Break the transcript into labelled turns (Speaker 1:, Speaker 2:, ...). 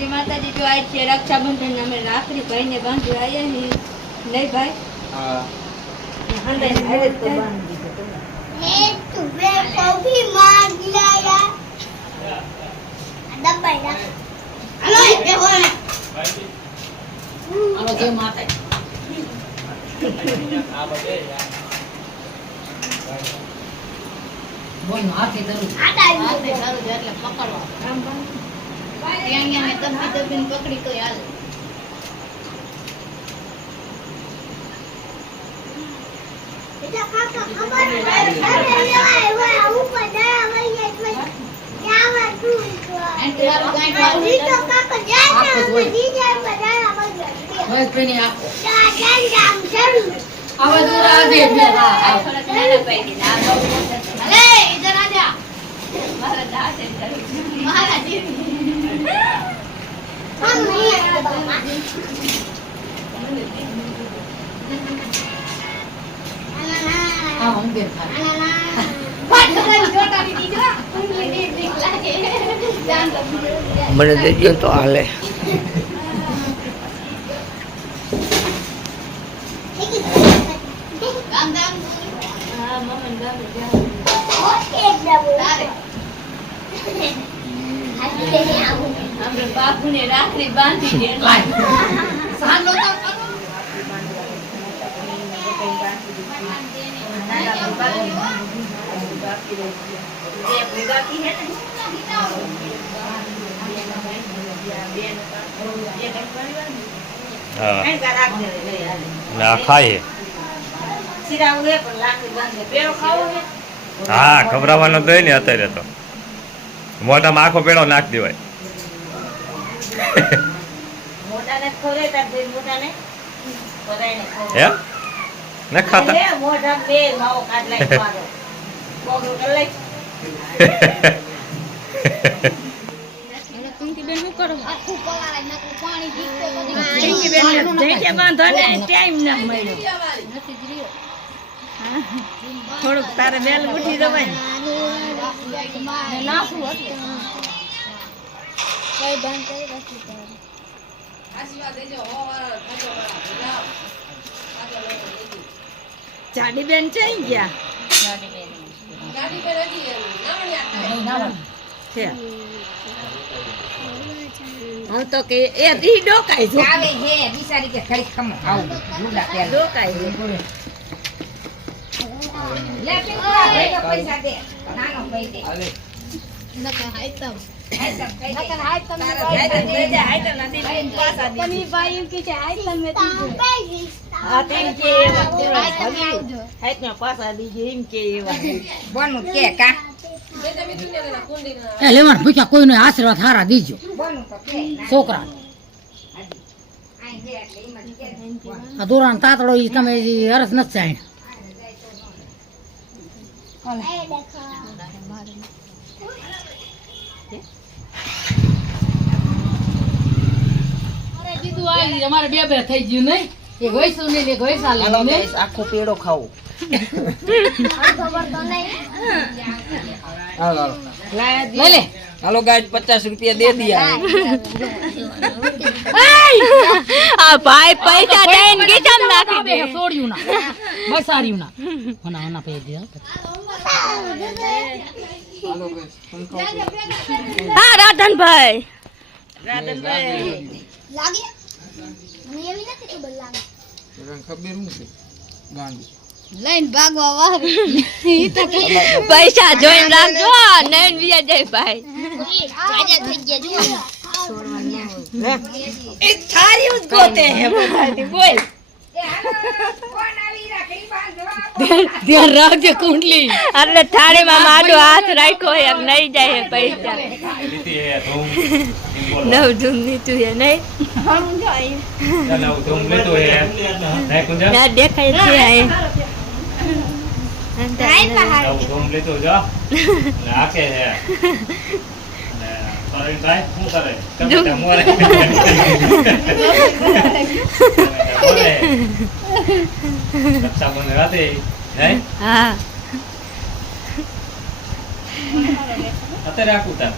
Speaker 1: જય માતાજી જો આજ છે રક્ષાબંધન અમે રાખડી ભાઈને બાંધી આવ્યા ને નહીં ભાઈ
Speaker 2: હા
Speaker 1: હંધાઈને હારે જ તો બાંધી દીધો તો.
Speaker 3: હાલો જય માતા બોલ હાથે ધરું
Speaker 4: હાથે સારું છે એટલે પકડવા ત્યાં મેં દબી દબીને પકડી તો હાલે.
Speaker 3: હવે દૂર આવજે બે હા
Speaker 1: આ થોડાક નાના પાડી દે. આ બહુ મોટા છે.
Speaker 4: અલે ઇધર આ જા
Speaker 1: મારા દાંત એમ કરે.
Speaker 4: મારા જીવ
Speaker 3: હા હું બેન થાય
Speaker 4: પાછળ જોટાડી દીધો ઊંઘલી દીક દીક લાગે જાન તો
Speaker 2: મને દેજો તો હાલે
Speaker 4: ગામ ગામ
Speaker 1: હા, મમ્મીને ગામે બાપુને રાખડી બાંધી દે.
Speaker 3: સાંડો તો
Speaker 5: હા. ના ખાઈએ. હા ખવડાવવાનો તો હોય ને અત્યારે તો. મોઢામાં આખો પેડો નાખ દેવાય. એમ? ને ખાતા?
Speaker 4: આખું પલાળાય નાખું પાણી દીકતો નથી જ રહ્યો
Speaker 1: થોડુંક તારે બેલ ઉઠી જવાય.
Speaker 4: કઈ બંધ કરી રાખી તારે
Speaker 1: જાડી બેન ચઈ ગયા. છે હું તો કે એ દી ડોકાઈ જો
Speaker 3: આવે હે બિચારી કે ખરી ખમ આવ ગુડા કે
Speaker 1: ડોકાઈ જો
Speaker 3: લે પૈસા દે નાનો ભાઈ દે દે.
Speaker 4: તમે
Speaker 6: લેવાનું પૂછ્યા કોઈનો આશીર્વાદ હારા દીજો છોકરા. આ દોરાનો તાતડો ઈ તમે અરસ નથી ચાહીને અરે દીધું અમારે બે બે થઈ ગયું નહીં. એક વૈસુ ને એક વૈસા ને
Speaker 2: આખો પેડો ખાવો.
Speaker 4: ખબર તો નહીં
Speaker 2: હાલો હાલો.
Speaker 6: લે લે
Speaker 2: હાલો ગાય પચાસ રૂપિયા દે દિયા
Speaker 1: આ. ભાઈ પૈસા દઈને ગીચમ નાખી દે.
Speaker 6: છોડ્યું ના બસાર્યું ના હોના હોના પે દે
Speaker 2: હાલો ગાય
Speaker 1: હા રાધનભાઈ.
Speaker 4: લાગે? મને એવી નથી ખબર લાગે
Speaker 2: ખબર હું છે ગાંધી
Speaker 4: લઈને ભાગવા વાર ઈ તો કે
Speaker 1: પૈસા જોઈને રાખજો. નૈન વિયા જય ભાઈ.
Speaker 4: જાજા થઈ ગયા જો
Speaker 1: એ થારી ઉસ ગોતે હે બોલ.
Speaker 3: કોણ
Speaker 6: ધ્યાન રાખજે કુંડલી.
Speaker 1: એટલે થાળીમાં માડો હાથ રાખ્યો હે નહીં જાય હે પૈસા નવ ધૂમ નીતું હે નહીં? ના દેખાય છે
Speaker 5: હે. કરે. રક્ષાબંધન રાતે નહીં
Speaker 1: હા
Speaker 5: અત્યારે રાખું તા